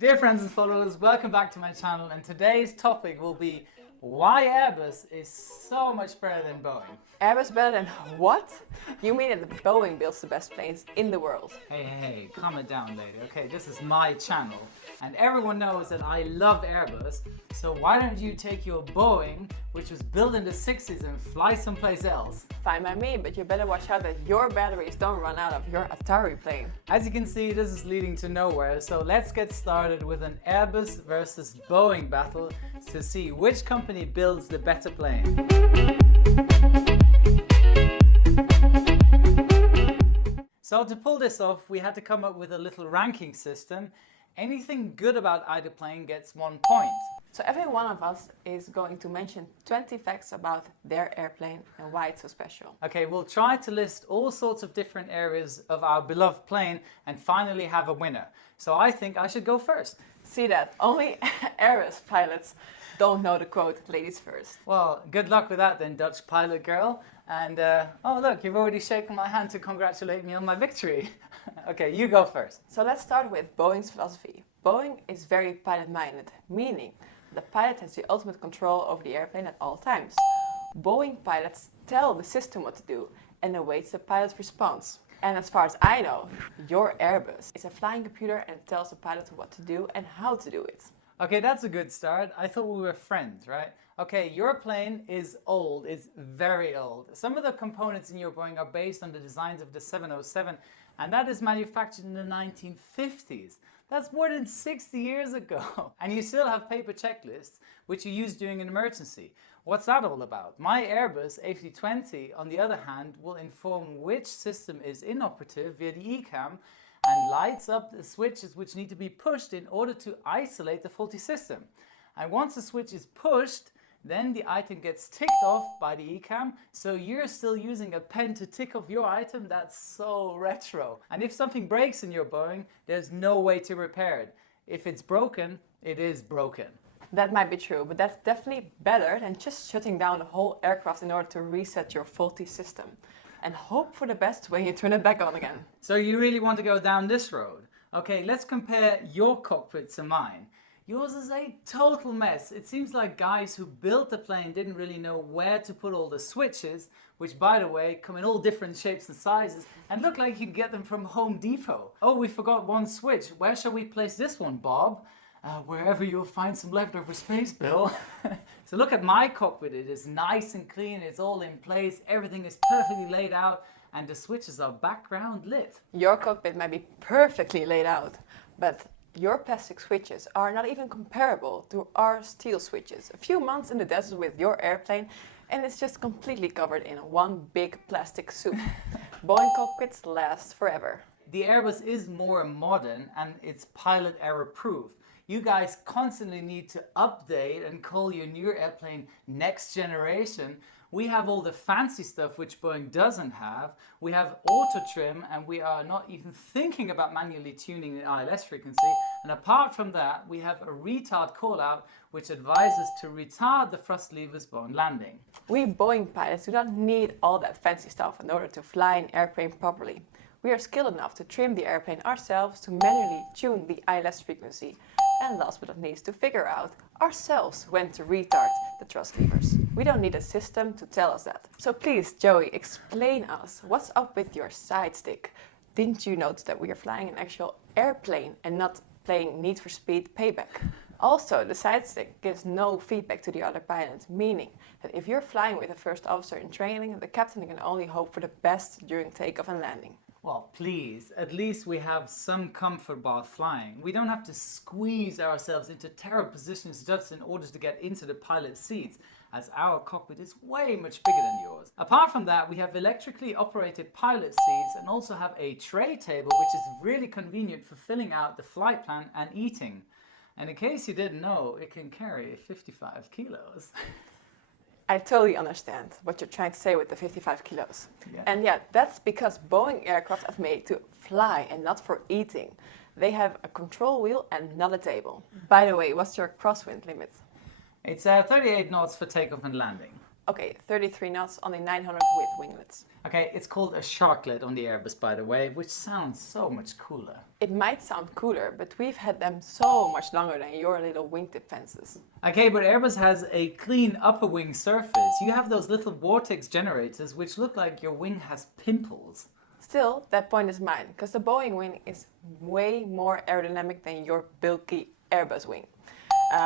Dear friends and followers, welcome back to my channel, and today's topic will be why Airbus is so much better than Boeing. Airbus better than what? You mean that Boeing builds the best planes in the world? Hey, calm it down lady, okay? This is my channel and everyone knows that I love Airbus, so why don't you take your Boeing, which was built in the 60s, and fly someplace else? Fine by me, but you better watch out that your batteries don't run out of your Atari plane. As you can see, this is leading to nowhere, so let's get started with an Airbus versus Boeing battle to see which company builds the better plane. So to pull this off, we had to come up with a little ranking system. Anything good about either plane gets 1 point. So every one of us is going to mention 20 facts about their airplane and why it's so special. Okay, we'll try to list all sorts of different areas of our beloved plane and finally have a winner. So I think I should go first. See that? Only Airbus pilots don't know the quote, ladies first. Well, good luck with that then, Dutch pilot girl. And oh look, you've already shaken my hand to congratulate me on my victory. Okay, you go first. So let's start with Boeing's philosophy. Boeing is very pilot-minded, meaning the pilot has the ultimate control over the airplane at all times. Boeing pilots tell the system what to do and awaits the pilot's response. And as far as I know, your Airbus is a flying computer and tells the pilot what to do and how to do it. Okay, that's a good start. I thought we were friends, right? Okay, your plane is old, it's very old. Some of the components in your Boeing are based on the designs of the 707, and that is manufactured in the 1950s. That's more than 60 years ago. And you still have paper checklists, which you use during an emergency. What's that all about? My Airbus A380, on the other hand, will inform which system is inoperative via the ECAM and lights up the switches which need to be pushed in order to isolate the faulty system. And once the switch is pushed, then the item gets ticked off by the ECAM, so you're still using a pen to tick off your item. That's so retro. And if something breaks in your Boeing, there's no way to repair it. If it's broken, it is broken. That might be true, but that's definitely better than just shutting down the whole aircraft in order to reset your faulty system and hope for the best when you turn it back on again. So you really want to go down this road? Okay, let's compare your cockpit to mine. Yours is a total mess. It seems like guys who built the plane didn't really know where to put all the switches, which by the way come in all different shapes and sizes and look like you can get them from Home Depot. Oh, we forgot one switch. Where shall we place this one, Bob? Wherever you'll find some leftover space, Bill. So look at my cockpit. It is nice and clean. It's all in place. Everything is perfectly laid out and the switches are background lit. Your cockpit might be perfectly laid out, but your plastic switches are not even comparable to our steel switches. A few months in the desert with your airplane and it's just completely covered in one big plastic soup. Boeing cockpits last forever. The Airbus is more modern and it's pilot error proof. You guys constantly need to update and call your new airplane next generation. We have all the fancy stuff which Boeing doesn't have. We have auto trim and we are not even thinking about manually tuning the ILS frequency. And apart from that, we have a retard call out which advises to retard the thrust levers on landing. We Boeing pilots do not need all that fancy stuff in order to fly an airplane properly. We are skilled enough to trim the airplane ourselves to manually tune the ILS frequency. And last but not least, to figure out ourselves when to retard the thrust levers. We don't need a system to tell us that. So please, Joey, explain us what's up with your side stick. Didn't you notice that we are flying an actual airplane and not playing Need for Speed Payback? Also, the side stick gives no feedback to the other pilot, meaning that if you're flying with a first officer in training, the captain can only hope for the best during takeoff and landing. Well, please, at least we have some comfort while flying. We don't have to squeeze ourselves into terrible positions just in order to get into the pilot's seats, as our cockpit is way much bigger than yours. Apart from that, we have electrically operated pilot seats and also have a tray table, which is really convenient for filling out the flight plan and eating. And in case you didn't know, it can carry 55 kilos. I totally understand what you're trying to say with the 55 kilos. Yeah. And yeah, that's because Boeing aircraft are made to fly and not for eating. They have a control wheel and not a table. By the way, what's your crosswind limit? It's 38 knots for takeoff and landing. Okay, 33 knots on the 900 with winglets. Okay, it's called a sharklet on the Airbus, by the way, which sounds so much cooler. It might sound cooler, but we've had them so much longer than your little wingtip fences. Okay, but Airbus has a clean upper wing surface. You have those little vortex generators which look like your wing has pimples. Still, that point is mine, because the Boeing wing is way more aerodynamic than your bulky Airbus wing.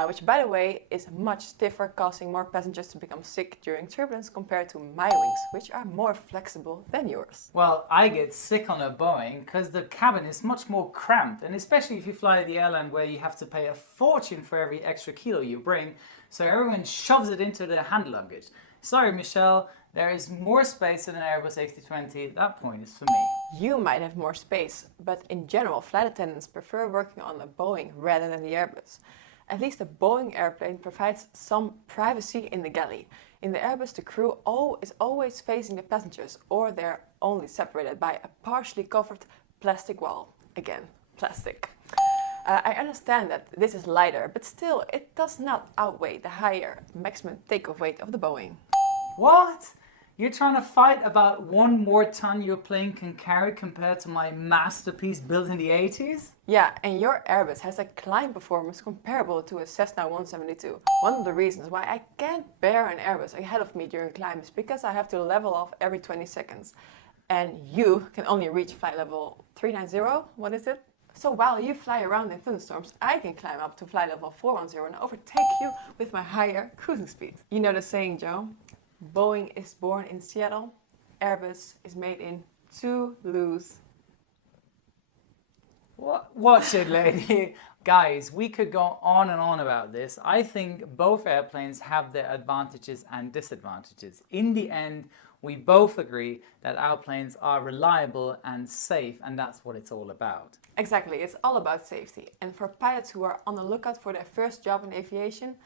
Which, by the way, is much stiffer, causing more passengers to become sick during turbulence compared to my wings, which are more flexible than yours. Well, I get sick on a Boeing because the cabin is much more cramped, and especially if you fly the airline where you have to pay a fortune for every extra kilo you bring, so everyone shoves it into their hand luggage. Sorry, Michelle, there is more space in an Airbus A380. That point is for me. You might have more space, but in general, flight attendants prefer working on a Boeing rather than the Airbus. At least the Boeing airplane provides some privacy in the galley. In the Airbus, the crew is always facing the passengers, or they're only separated by a partially covered plastic wall. Again, plastic. I understand that this is lighter, but still, it does not outweigh the higher maximum takeoff weight of the Boeing. What? You're trying to fight about 1 more ton your plane can carry compared to my masterpiece built in the 80s? Yeah, and your Airbus has a climb performance comparable to a Cessna 172. One of the reasons why I can't bear an Airbus ahead of me during climb is because I have to level off every 20 seconds. And you can only reach flight level 390, what is it? So while you fly around in thunderstorms, I can climb up to flight level 410 and overtake you with my higher cruising speed. You know the saying, Joe? Boeing is born in Seattle, Airbus is made in Toulouse. Watch it, lady. Guys, we could go on and on about this. I think both airplanes have their advantages and disadvantages. In the end, we both agree that our planes are reliable and safe, and that's what it's all about. Exactly, it's all about safety. And for pilots who are on the lookout for their first job in aviation,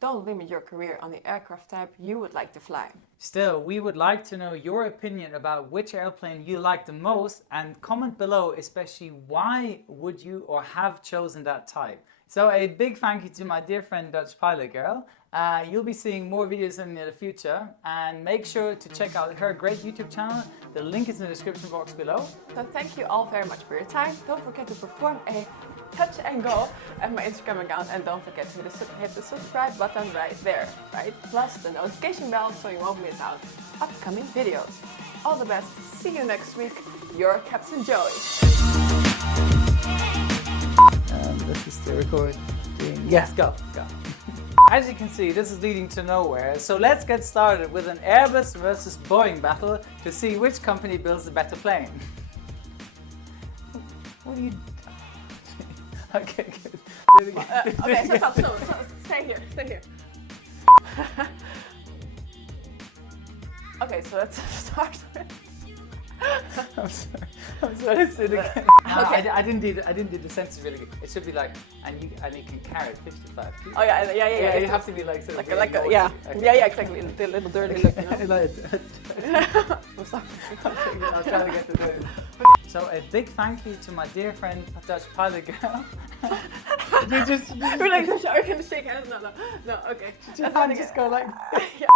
don't limit your career on the aircraft type you would like to fly. Still, we would like to know your opinion about which airplane you like the most, and comment below especially why would you or have chosen that type. So a big thank you to my dear friend Dutch Pilot Girl. You'll be seeing more videos in the future, and make sure to check out her great YouTube channel. The link is in the description box below. So thank you all very much for your time. Don't forget to perform a touch and go at my Instagram account, and don't forget to hit the subscribe button right there, right? Plus the notification bell so you won't miss out upcoming videos. All the best. See you next week. Your Captain Joey. This is the recording. Yes, go. As you can see, this is leading to nowhere, so let's get started with an Airbus versus Boeing battle to see which company builds the better plane. What are you... Okay, good. Okay, stop. Stay here. Okay, so let's start with... I'm sorry. Let's do it again. Okay. I didn't do the sentence really good. It should be like, and you can carry 55 kilos. Oh yeah. You have to be like sort of yeah, okay. yeah, exactly. The little dirty look, you know. I'm sorry. I'll try to get to this. So a big thank you to my dear friend Dutch Pilot Girl. We're like, are you gonna shake hands? No. Okay. Just go like. Yeah.